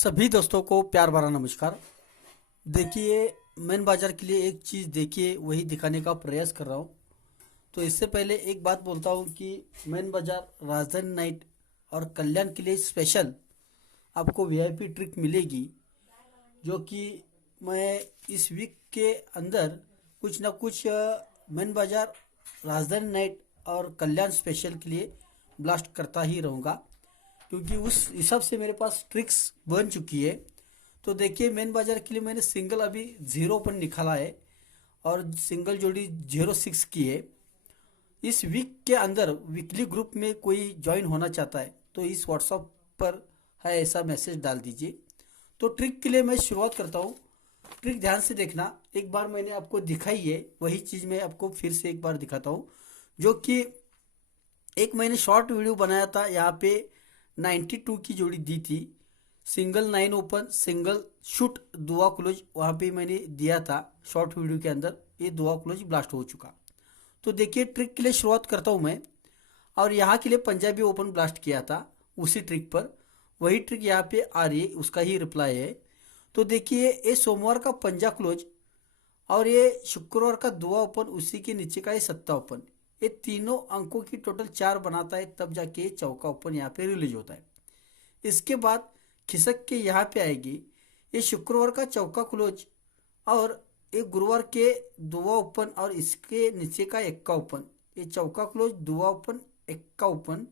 सभी दोस्तों को प्यार भरा नमस्कार। देखिए, मेन बाजार के लिए एक चीज़ देखिए वही दिखाने का प्रयास कर रहा हूँ। तो इससे पहले एक बात बोलता हूँ कि मेन बाजार राजधानी नाइट और कल्याण के लिए स्पेशल आपको वीआईपी ट्रिक मिलेगी, जो कि मैं इस वीक के अंदर कुछ ना कुछ मेन बाजार राजधानी नाइट और कल्याण स्पेशल के लिए ब्लास्ट करता ही रहूँगा, क्योंकि उस हिसाब से मेरे पास ट्रिक्स बन चुकी है। तो देखिए, मेन बाजार के लिए मैंने सिंगल अभी 0 पर निकाला है और सिंगल जोड़ी 06 की है। इस वीक के अंदर वीकली ग्रुप में कोई ज्वाइन होना चाहता है तो इस व्हाट्सएप पर है ऐसा मैसेज डाल दीजिए। तो ट्रिक के लिए मैं शुरुआत करता हूँ। ट्रिक ध्यान से देखना, एक बार मैंने आपको दिखाई है वही चीज़ मैं आपको फिर से एक बार दिखाता हूँ, जो कि एक मैंने शॉर्ट वीडियो बनाया था। यहाँ पे 92 की जोड़ी दी थी, सिंगल 9 ओपन सिंगल शूट दुआ क्लोज, वहाँ पे मैंने दिया था शॉर्ट वीडियो के अंदर। ये दुआ क्लोज ब्लास्ट हो चुका। तो देखिए, ट्रिक के लिए शुरुआत करता हूँ मैं। और यहाँ के लिए पंजाबी ओपन ब्लास्ट किया था उसी ट्रिक पर, वही ट्रिक यहाँ पे आ रही है, उसका ही रिप्लाई है। तो देखिए, ये सोमवार का पंजा क्लोज और ये शुक्रवार का दुआ ओपन, उसी के नीचे का ये सत्ता ओपन, ये तीनों अंकों की टोटल 4 बनाता है, तब जाके चौका ओपन यहाँ पे रिलीज होता है। इसके बाद खिसक के यहाँ पे आएगी ये शुक्रवार का चौका क्लोज और एक गुरुवार के दुआ ओपन और इसके नीचे का एक्का ओपन, ये चौका क्लोज दुआ ओपन एक्का ओपन,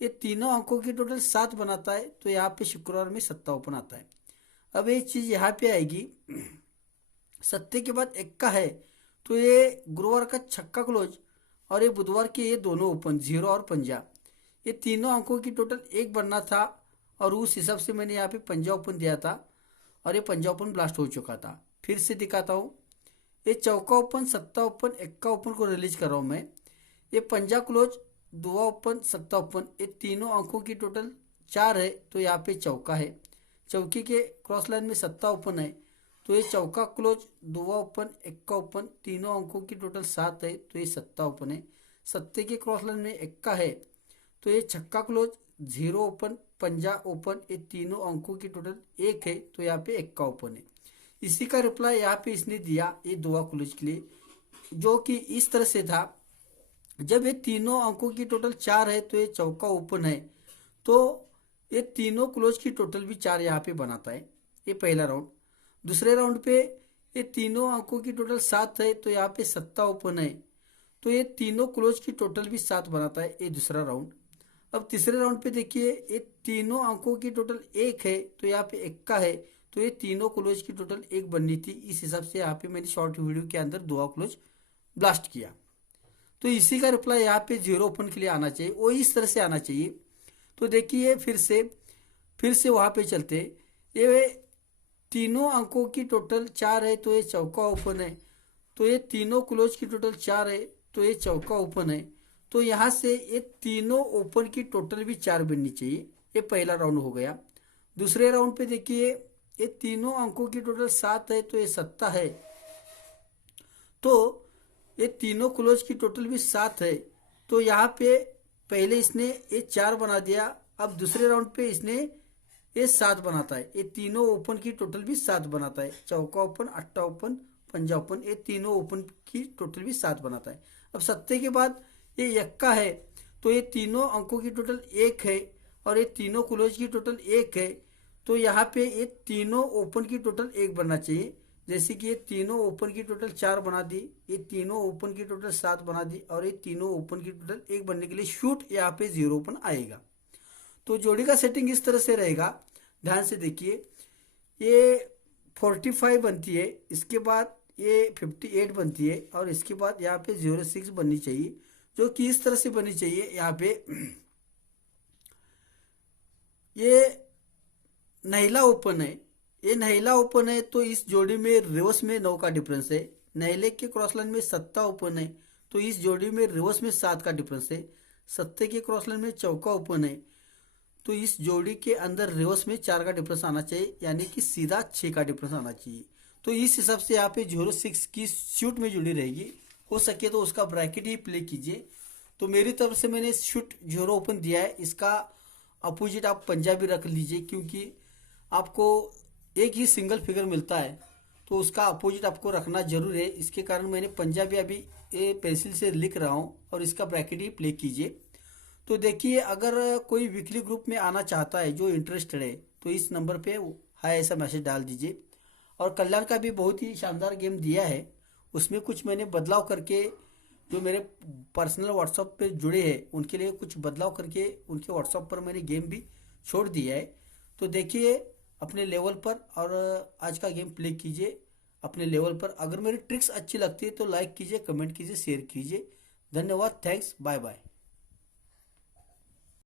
ये तीनों अंकों की टोटल 7 बनाता है। तो यहाँ पे शुक्रवार में सत्ता ओपन आता है। अब ये चीज़ यहाँ पे आएगी, सत्ते के बाद एक्का है तो ये गुरुवार का छक्का क्लोज और ये बुधवार के ये दोनों ओपन 0 और पंजा, ये तीनों अंकों की टोटल 1 बनना था और उस हिसाब से मैंने यहाँ पे पंजा ओपन दिया था और ये पंजा ओपन ब्लास्ट हो चुका था। फिर से दिखाता हूँ, ये चौका ओपन सत्ता ओपन एक्का ओपन को रिलीज कर रहा हूँ मैं। ये पंजा क्लोज दुआ ओपन सत्ता ओपन, ये तीनों अंकों की टोटल 4 है तो यहाँ पे चौका है, चौकी के क्रॉस लाइन में सत्ता ओपन है तो ये चौका क्लोज दुआ ओपन एक्का ओपन, तीनों अंकों की टोटल 7 है तो ये सत्ता ओपन है, सत्ते के क्रॉस लाइन में एक्का है तो ये छक्का क्लोज 0 ओपन पंजा ओपन, ये तीनों अंकों की टोटल 1 है तो यहाँ पे एक्का ओपन है। इसी का रिप्लाई यहाँ पे इसने दिया ये दुआ क्लोज के लिए, जो कि इस तरह से था, जब ये तीनों अंकों की टोटल 4 है तो ये चौका ओपन है तो ये तीनों क्लोज की टोटल भी 4 यहाँ पे बनाता है। ये पहला राउंड। दूसरे राउंड पे ये तीनों अंकों की टोटल 7 है तो यहाँ पे सत्ता ओपन है तो ये तीनों क्लोज की टोटल भी 7 बनाता है। ये दूसरा राउंड। अब तीसरे राउंड पे देखिए, ये तीनों अंकों की टोटल 1 है तो यहाँ पे एक्का है तो ये तीनों क्लोज की टोटल 1 बननी थी। इस हिसाब से यहाँ पे मैंने शॉर्ट वीडियो के अंदर दुआ क्लोज ब्लास्ट किया। तो इसी का रिप्लाई यहाँ पे 0 ओपन के लिए आना चाहिए, वो इस तरह से आना चाहिए। तो देखिए, फिर से वहाँ पे चलते, ये तीनों अंकों की टोटल 4 है तो ये चौका ओपन है तो ये तीनों क्लोज की टोटल 4 है तो ये चौका ओपन है। तो यहाँ से ये तीनों ओपन की टोटल भी 4 बननी चाहिए। ये पहला राउंड हो गया। दूसरे राउंड पे देखिए, ये तीनों अंकों की टोटल 7 है तो ये सत्ता है तो ये तीनों क्लोज की टोटल भी 7 है तो यहाँ पे पहले इसने ये 4 बना दिया। अब दूसरे राउंड पे इसने ये 7 बनाता है, ये तीनों ओपन की टोटल भी 7 बनाता है, चौका ओपन अट्टा ओपन पंजा ओपन, ये तीनों ओपन की टोटल भी 7 बनाता है। अब सत्ते के बाद ये एक्का है तो ये तीनों अंकों की टोटल 1 है और ये तीनों क्लोज की टोटल 1 है तो यहाँ पे ये तीनों ओपन की टोटल 1 बनना चाहिए। जैसे कि ये तीनों ओपन की टोटल 4 बना दी, ये तीनों ओपन की टोटल 7 बना दी और ये तीनों ओपन की टोटल 1 बनने के लिए शूट यहाँ पे 0 ओपन आएगा। तो जोड़ी का सेटिंग इस तरह से रहेगा। ध्यान से देखिए, ये 45 बनती है, इसके बाद ये 58 बनती है और इसके बाद यहाँ पे 06 बननी चाहिए, जो कि इस तरह से बननी चाहिए। यहाँ पे ये नहीला ओपन है, ये नहीला ओपन है तो इस जोड़ी में रिवर्स में 9 का डिफरेंस है। नहीले के क्रॉस लाइन में सत्ता ओपन है तो इस जोड़ी में रिवर्स में 7 का डिफरेंस है। सत्ते के क्रॉस लाइन में चौका ओपन है तो इस जोड़ी के अंदर रिवर्स में 4 का डिफरेंस आना चाहिए, यानी कि सीधा 6 का डिफरेंस आना चाहिए। तो इस हिसाब से यहाँ पे 06 की शूट में जुड़ी रहेगी। हो सके तो उसका ब्रैकेट ही प्ले कीजिए। तो मेरी तरफ से मैंने शूट 0 ओपन दिया है, इसका अपोजिट आप पंजाबी रख लीजिए, क्योंकि आपको एक ही सिंगल फिगर मिलता है तो उसका अपोजिट आपको रखना जरूर है। इसके कारण मैंने पंजाबी अभी ये पेंसिल से लिख रहा हूँ और इसका ब्रैकेट ही प्ले कीजिए। तो देखिए, अगर कोई वीकली ग्रुप में आना चाहता है जो इंटरेस्टेड है तो इस नंबर पे हाय ऐसा मैसेज डाल दीजिए। और कल्याण का भी बहुत ही शानदार गेम दिया है, उसमें कुछ मैंने बदलाव करके जो मेरे पर्सनल व्हाट्सएप पे जुड़े हैं उनके लिए कुछ बदलाव करके उनके व्हाट्सएप पर मैंने गेम भी छोड़ दिया है। तो देखिए अपने लेवल पर और आज का गेम प्ले कीजिए अपने लेवल पर। अगर मेरी ट्रिक्स अच्छी लगती है तो लाइक कीजिए, कमेंट कीजिए, शेयर कीजिए। धन्यवाद, थैंक्स, बाय बाय।